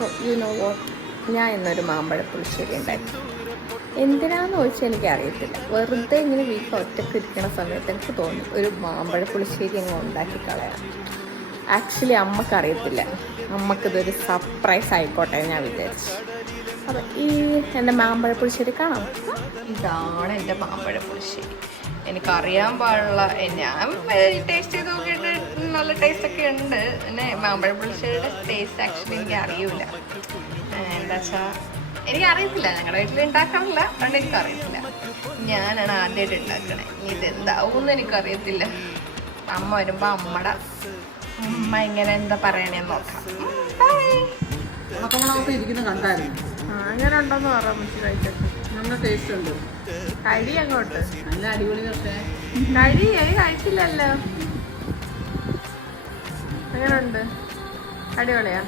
So you know what, ഞാൻ ഇന്നൊരു മാമ്പഴ പുളിശ്ശേരി ഉണ്ടാക്കി. എന്തിനാന്ന് ചോദിച്ചാൽ എനിക്കറിയത്തില്ല. വെറുതെ ഇങ്ങനെ വീട്ടിൽ ഒറ്റയ്ക്ക് ഇരിക്കുന്ന സമയത്ത് എനിക്ക് തോന്നി ഒരു മാമ്പഴ പുളിശ്ശേരി അങ്ങ് ഉണ്ടാക്കി കളയാം. ആക്ച്വലി അമ്മക്കറിയത്തില്ല, അമ്മക്കിതൊരു സർപ്രൈസ് ആയിക്കോട്ടെ ഞാൻ വിചാരിച്ചു. അപ്പം ഈ എൻ്റെ മാമ്പഴ പുളിശ്ശേരി കാണാം. ഇതാണ് എൻ്റെ മാമ്പഴ പുളിശ്ശേരി. എനിക്കറിയാൻ പാടുള്ള, ഞാൻ ടേസ്റ്റ് ചെയ്ത് നോക്കിയിട്ട് നല്ല ടേസ്റ്റൊക്കെ ഉണ്ട്. പിന്നെ മാമ്പഴ പുളിശ്ശേരിയുടെ ടേസ്റ്റ് ആക്ച്വലി എനിക്ക് അറിയില്ല. എന്താ വെച്ചാൽ എനിക്കറിയത്തില്ല, ഞങ്ങളുടെ വീട്ടിൽ ഉണ്ടാക്കാറില്ല, അതുകൊണ്ട് എനിക്കറിയത്തില്ല. ഞാനാണ് ആദ്യമായിട്ട് ഉണ്ടാക്കണേ. ഇതെന്താവുമെന്ന് എനിക്കറിയത്തില്ല. അമ്മ വരുമ്പോൾ അമ്മ ഇങ്ങനെ എന്താ പറയണേന്ന് നോക്കാം. അങ്ങനെ ഉണ്ടോന്ന് പറയാൻ പറ്റും. കഴിച്ചിട്ട് നല്ല ടേസ്റ്റ് ഉണ്ട്. കഴി അങ്ങോട്ട് നല്ല അടിപൊളി. കഴി കഴിച്ചില്ലല്ലോ. എങ്ങനെയുണ്ട്? അടിപൊളിയാ.